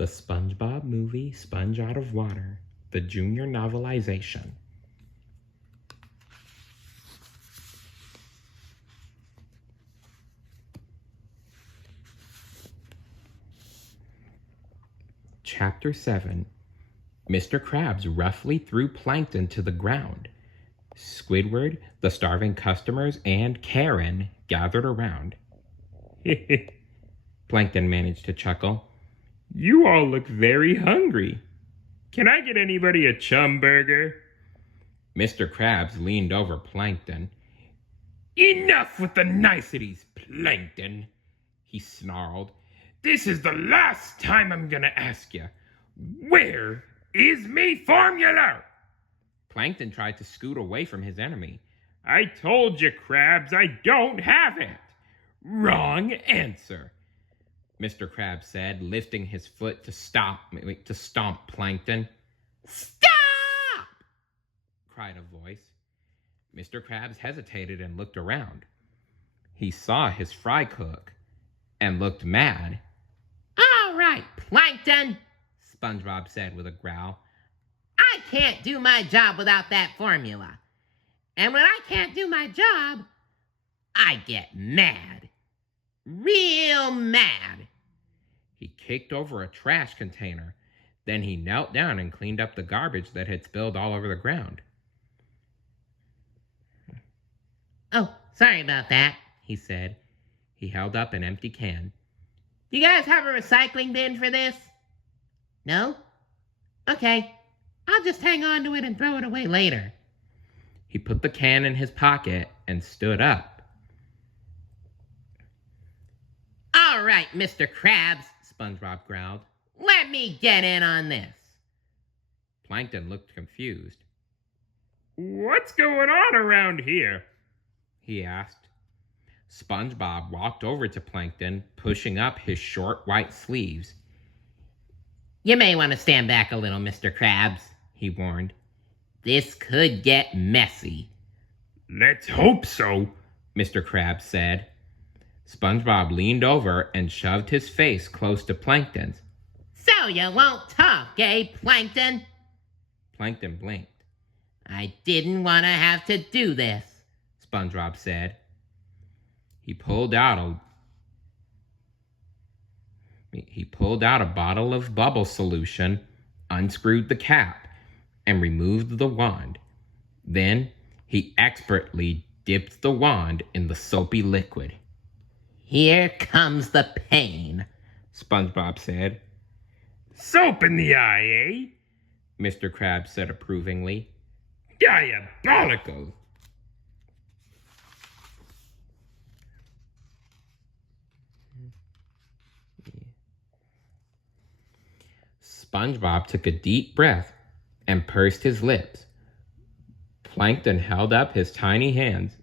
The SpongeBob movie, Sponge Out of Water, the junior novelization. Chapter 7. Mr. Krabs roughly threw Plankton to the ground. Squidward, the starving customers, and Karen gathered around. Plankton managed to chuckle. You all look very hungry. Can I get anybody a chum burger? Mr. Krabs leaned over Plankton. Enough with the niceties, Plankton, he snarled. This is the last time I'm gonna ask you. Where is me formula? Plankton tried to scoot away from his enemy. I told you, Krabs, I don't have it. Wrong answer, Mr. Krabs said, lifting his foot to stomp Plankton. Stop! Cried a voice. Mr. Krabs hesitated and looked around. He saw his fry cook and looked mad. All right, Plankton, SpongeBob said with a growl. I can't do my job without that formula. And when I can't do my job, I get mad. Real mad. He kicked over a trash container. Then he knelt down and cleaned up the garbage that had spilled all over the ground. Oh, sorry about that, he said. He held up an empty can. Do you guys have a recycling bin for this? No? Okay, I'll just hang on to it and throw it away later. He put the can in his pocket and stood up. All right, Mr. Krabs, SpongeBob growled. Let me get in on this. Plankton looked confused. What's going on around here? He asked. SpongeBob walked over to Plankton, pushing up his short white sleeves. You may want to stand back a little, Mr. Krabs, he warned. This could get messy. Let's hope so, Mr. Krabs said. SpongeBob leaned over and shoved his face close to Plankton's. So you won't talk, eh, Plankton? Plankton blinked. I didn't want to have to do this, SpongeBob said. He pulled out a bottle of bubble solution, unscrewed the cap, and removed the wand. Then he expertly dipped the wand in the soapy liquid. Here comes the pain, SpongeBob said. Soap in the eye, eh? Mr. Krabs said approvingly. Diabolical! SpongeBob took a deep breath and pursed his lips. Plankton held up his tiny hands.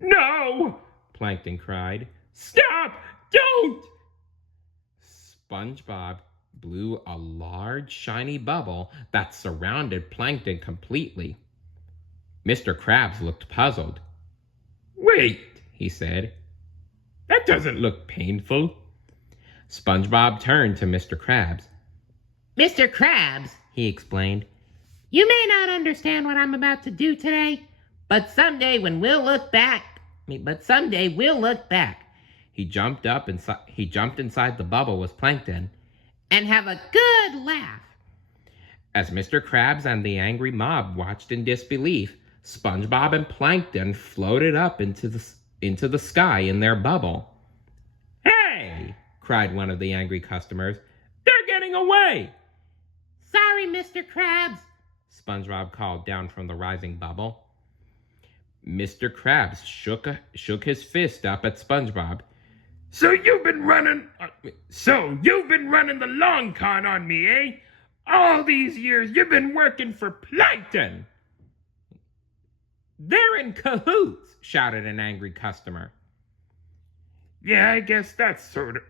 No! Plankton cried. Stop! Don't! SpongeBob blew a large, shiny bubble that surrounded Plankton completely. Mr. Krabs looked puzzled. Wait, he said. That doesn't look painful. SpongeBob turned to Mr. Krabs. Mr. Krabs, he explained, you may not understand what I'm about to do today, but someday we'll look back. He jumped inside the bubble with Plankton and have a good laugh. As Mr. Krabs and the angry mob watched in disbelief, SpongeBob and Plankton floated up into the sky in their bubble. Hey! Cried one of the angry customers. They're getting away! Sorry, Mr. Krabs, SpongeBob called down from the rising bubble. Mr. Krabs shook his fist up at SpongeBob. So you've been running the long con on me, eh? All these years you've been working for Plankton. They're in cahoots, shouted an angry customer. Yeah, I guess that's the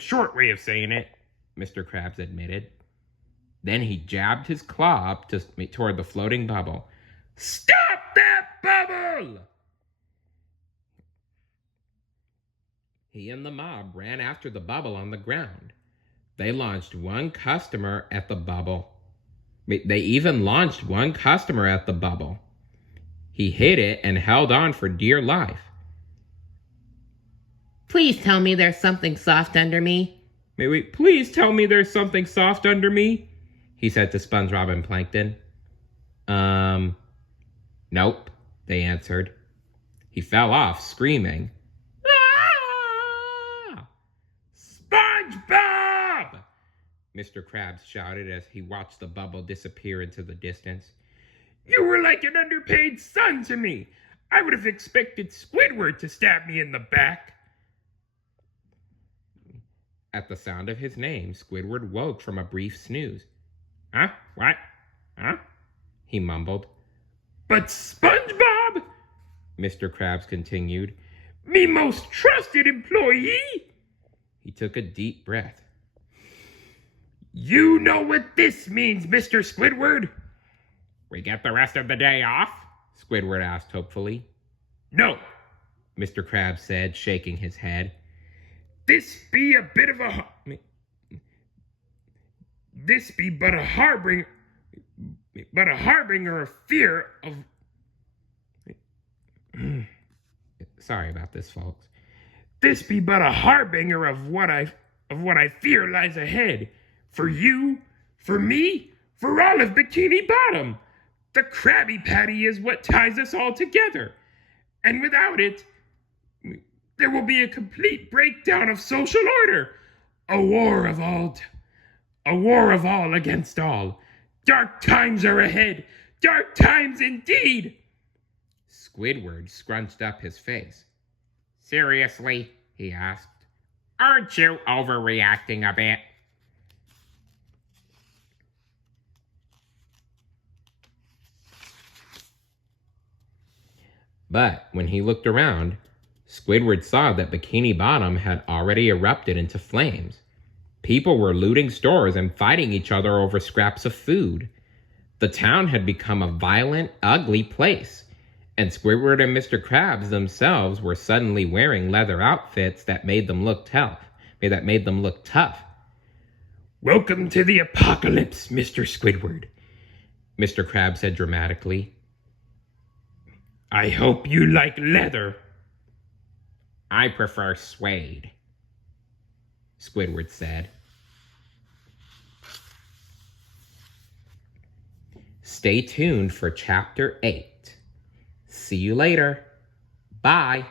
short way of saying it, Mr. Krabs admitted. Then he jabbed his claw up toward the floating bubble. Stop that bubble! He and the mob ran after the bubble on the ground. They launched one customer at the bubble. They even launched one customer at the bubble. He hit it and held on for dear life. Please tell me there's something soft under me. Wait, please tell me there's something soft under me, he said to SpongeBob and Plankton. Nope, they answered. He fell off, screaming. Ah! SpongeBob! Mr. Krabs shouted as he watched the bubble disappear into the distance. You were like an underpaid son to me. I would have expected Squidward to stab me in the back. At the sound of his name, Squidward woke from a brief snooze. Huh? What? Huh? He mumbled. But SpongeBob, Mr. Krabs continued, me most trusted employee. He took a deep breath. You know what this means, Mr. Squidward? We get the rest of the day off? Squidward asked hopefully. No, Mr. Krabs said, shaking his head. This be a bit of a... This be but a harbinger of fear of... Sorry about this, folks. This be but a harbinger of what I fear lies ahead. For you, for me, for all of Bikini Bottom. The Krabby Patty is what ties us all together. And without it, there will be a complete breakdown of social order. A war of all against all. Dark times are ahead. Dark times indeed. Squidward scrunched up his face. Seriously, he asked. Aren't you overreacting a bit? But when he looked around, Squidward saw that Bikini Bottom had already erupted into flames. People were looting stores and fighting each other over scraps of food. The town had become a violent, ugly place, and Squidward and Mr. Krabs themselves were suddenly wearing leather outfits that made them look tough. Welcome to the apocalypse, Mr. Squidward, Mr. Krabs said dramatically. I hope you like leather. I prefer suede, Squidward said. Stay tuned for Chapter 8. See you later. Bye.